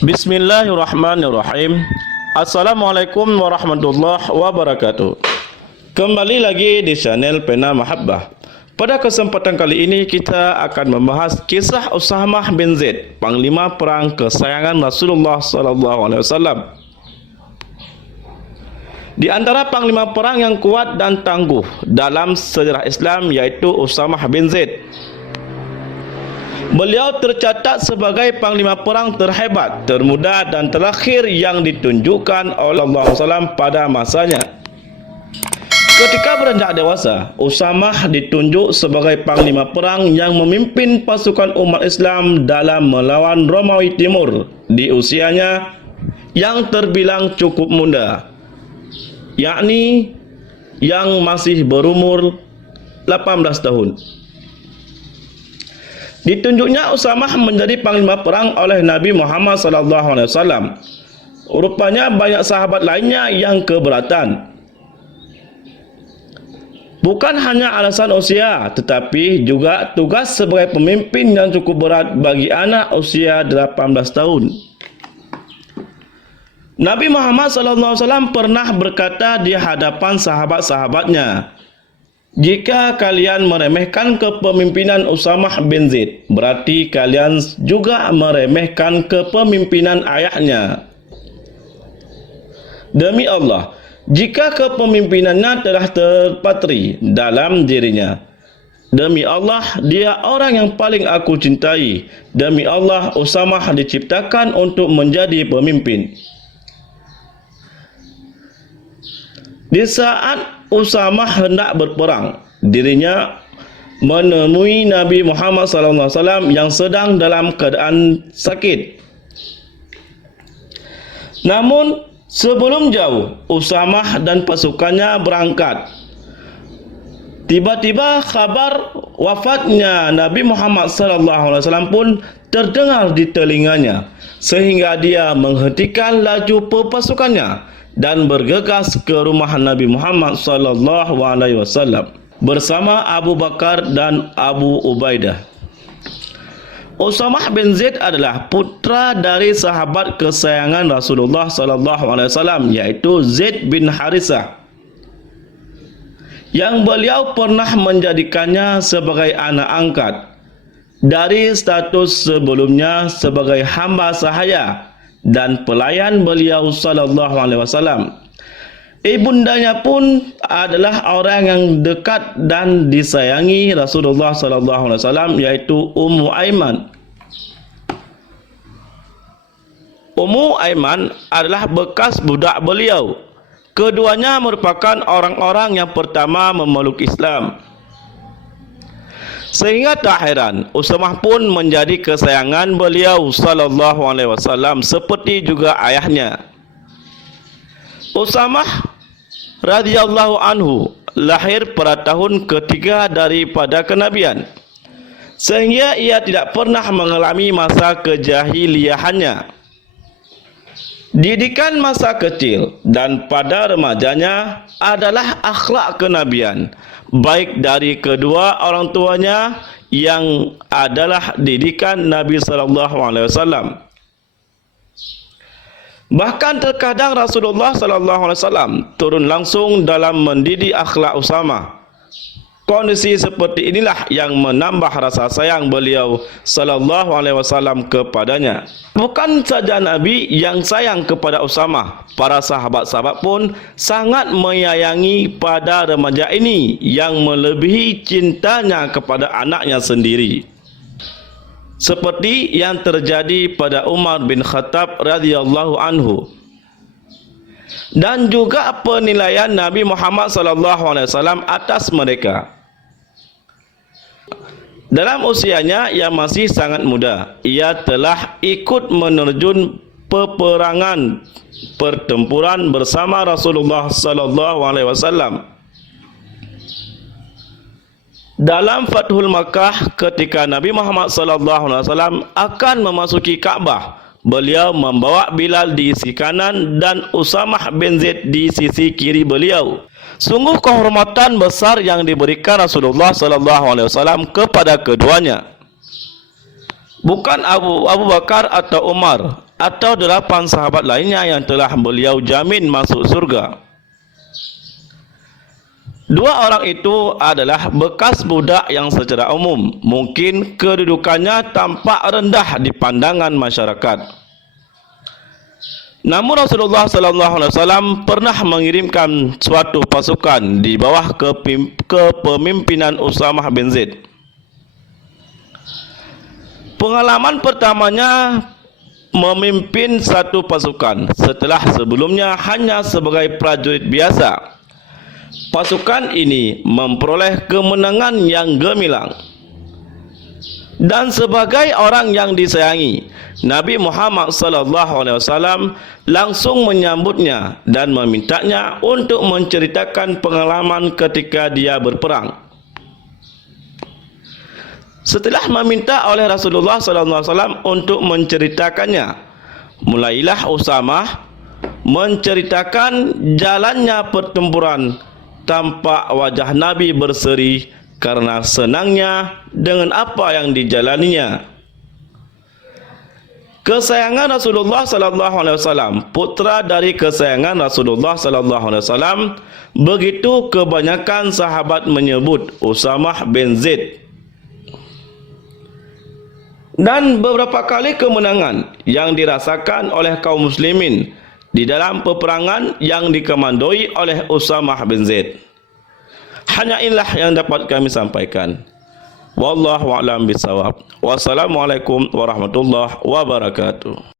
Bismillahirrahmanirrahim. Assalamualaikum warahmatullahi wabarakatuh. Kembali lagi di channel Pena Mahabbah. Pada kesempatan kali ini kita akan membahas kisah Usamah bin Zaid, panglima perang kesayangan Rasulullah SAW. Di antara panglima perang yang kuat dan tangguh dalam sejarah Islam yaitu Usamah bin Zaid. Beliau tercatat sebagai panglima perang terhebat, termuda dan terakhir yang ditunjukkan oleh Allah SWT pada masanya. Ketika beranjak dewasa, Usamah ditunjuk sebagai panglima perang yang memimpin pasukan umat Islam dalam melawan Romawi Timur di usianya yang terbilang cukup muda, yakni yang masih berumur 18 tahun. Ditunjuknya Usamah menjadi panglima perang oleh Nabi Muhammad SAW. Rupanya banyak sahabat lainnya yang keberatan. Bukan hanya alasan usia, tetapi juga tugas sebagai pemimpin yang cukup berat bagi anak usia 18 tahun. Nabi Muhammad SAW pernah berkata di hadapan sahabat-sahabatnya, "Jika kalian meremehkan kepemimpinan Usamah bin Zaid, berarti kalian juga meremehkan kepemimpinan ayahnya. Demi Allah, jika kepemimpinannya telah terpatri dalam dirinya, demi Allah, dia orang yang paling aku cintai. Demi Allah, Usamah diciptakan untuk menjadi pemimpin." Di saat Usamah hendak berperang, dirinya menemui Nabi Muhammad SAW yang sedang dalam keadaan sakit. Namun sebelum jauh, Usamah dan pasukannya berangkat. Tiba-tiba kabar wafatnya Nabi Muhammad SAW pun terdengar di telinganya, sehingga dia menghentikan laju pasukannya dan bergegas ke rumah Nabi Muhammad SAW bersama Abu Bakar dan Abu Ubaidah. Usamah bin Zaid adalah putra dari sahabat kesayangan Rasulullah SAW, yaitu Zaid bin Harithah, yang beliau pernah menjadikannya sebagai anak angkat dari status sebelumnya sebagai hamba sahaya dan pelayan beliau SAW. Ibundanya pun adalah orang yang dekat dan disayangi Rasulullah SAW, yaitu Ummu Aiman. Ummu Aiman adalah bekas budak beliau. Keduanya merupakan orang-orang yang pertama memeluk Islam. Sehingga tak heran Usamah pun menjadi kesayangan beliau SAW seperti juga ayahnya. Usamah radhiyallahu anhu lahir pada tahun ketiga daripada kenabian, sehingga ia tidak pernah mengalami masa kejahiliahannya. Didikan masa kecil dan pada remajanya adalah akhlak kenabian, baik dari kedua orang tuanya yang adalah didikan Nabi SAW. Bahkan terkadang Rasulullah SAW turun langsung dalam mendidik akhlak Usamah. Kondisi seperti inilah yang menambah rasa sayang beliau SAW kepadanya. Bukan saja Nabi yang sayang kepada Usamah, para sahabat-sahabat pun sangat menyayangi pada remaja ini yang melebihi cintanya kepada anaknya sendiri. Seperti yang terjadi pada Umar bin Khattab radhiyallahu anhu. Dan juga penilaian Nabi Muhammad SAW atas mereka. Dalam usianya yang masih sangat muda, ia telah ikut menerjun peperangan pertempuran bersama Rasulullah SAW. Dalam Fathul Makkah, ketika Nabi Muhammad SAW akan memasuki Ka'bah, beliau membawa Bilal di sisi kanan dan Usamah bin Zaid di sisi kiri beliau. Sungguh kehormatan besar yang diberikan Rasulullah sallallahu alaihi wasallam kepada keduanya. Bukan Abu Bakar atau Umar atau 8 sahabat lainnya yang telah beliau jamin masuk surga. Dua orang itu adalah bekas budak yang secara umum mungkin kedudukannya tampak rendah di pandangan masyarakat. Namun Rasulullah sallallahu alaihi wasallam pernah mengirimkan suatu pasukan di bawah kepemimpinan Usamah bin Zaid. Pengalaman pertamanya memimpin satu pasukan setelah sebelumnya hanya sebagai prajurit biasa. Pasukan ini memperoleh kemenangan yang gemilang. Dan sebagai orang yang disayangi, Nabi Muhammad SAW langsung menyambutnya dan memintanya untuk menceritakan pengalaman ketika dia berperang. Setelah meminta oleh Rasulullah SAW untuk menceritakannya, mulailah Usamah menceritakan jalannya pertempuran. Tampak wajah Nabi berseri karena senangnya dengan apa yang dijalaninya. Kesayangan Rasulullah sallallahu alaihi wasallam, putra dari kesayangan Rasulullah sallallahu alaihi wasallam, begitu kebanyakan sahabat menyebut Usamah bin Zaid. Dan beberapa kali kemenangan yang dirasakan oleh kaum muslimin di dalam peperangan yang dikomandoi oleh Usamah bin Zaid. Hanya inilah yang dapat kami sampaikan. Wallahu a'lam bishawab. Wassalamualaikum warahmatullahi wabarakatuh.